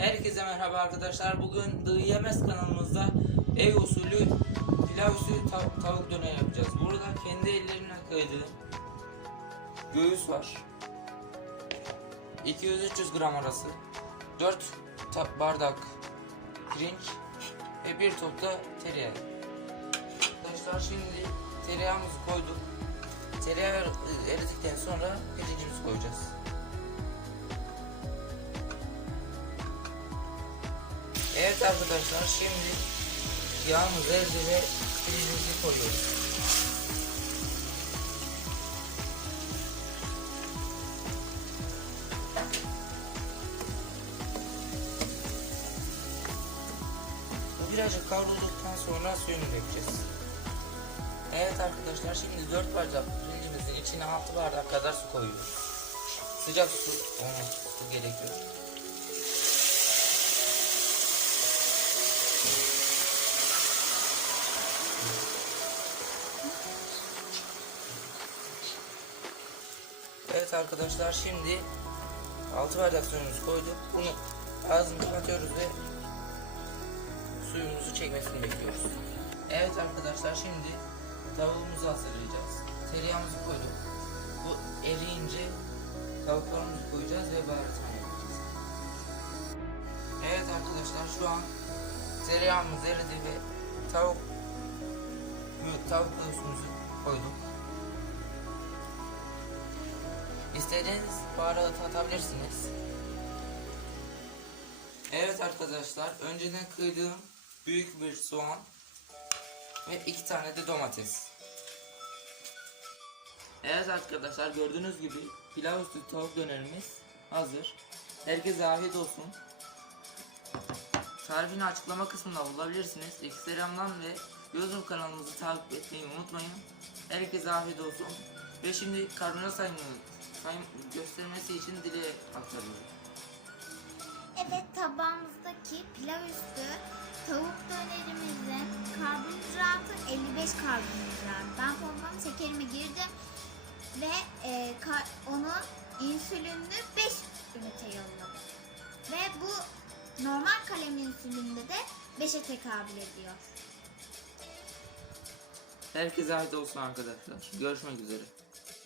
Herkese merhaba arkadaşlar. Bugün The Yemez kanalımızda ev usulü pilav usulü tav- tavuk döner yapacağız. Burada kendi ellerimle kıydığım göğüs var. 200-300 gram arası. 4 ta- bardak pirinç ve bir top da tereyağı. Arkadaşlar şimdi tereyağımızı koyduk. Tereyağı er- eridikten sonra pirincimizi koyacağız. Evet arkadaşlar şimdi yağımız erdi ve pirincimizi koyuyoruz. Bu birazcık kavrulduktan sonra suyunu dökeceğiz. Evet arkadaşlar şimdi 4 bardak pirincimizin içine 6 bardak kadar su koyuyoruz. Sıcak su olması gerekiyor. Evet arkadaşlar şimdi 6 bardak suyumuzu koyduk. Bunu ağzını kapatıyoruz ve suyumuzu çekmesini bekliyoruz. Evet arkadaşlar şimdi tavuğumuzu hazırlayacağız. Tereyağımızı koyduk. Bu eriyince tavuklarımızı koyacağız ve baharatını yapacağız. Evet arkadaşlar şu an tereyağımız eridi ve tavuk tavuk göğsümüzü koyduk. İstediğiniz baharat atabilirsiniz. Evet arkadaşlar, önceden kıydığım büyük bir soğan ve iki tane de domates. Evet arkadaşlar, gördüğünüz gibi pilav üstü tavuk dönerimiz hazır. Herkese afiyet olsun. Tarifini açıklama kısmında bulabilirsiniz. Instagram'dan ve YouTube kanalımızı takip etmeyi unutmayın. Herkese afiyet olsun. Ve şimdi karbonat sayımı sayım göstermesi için dile aktarıyorum. Evet tabağımızdaki pilav üstü tavuk dönerimizin karbonhidratı 55 karbonhidrat. Ben toplam şekerimi girdim ve e, onun insülinini 5 ünite yolladım. Ve bu normal kalem insülinde de 5'e tekabül ediyor. Herkese afiyet olsun arkadaşlar. Görüşmek üzere.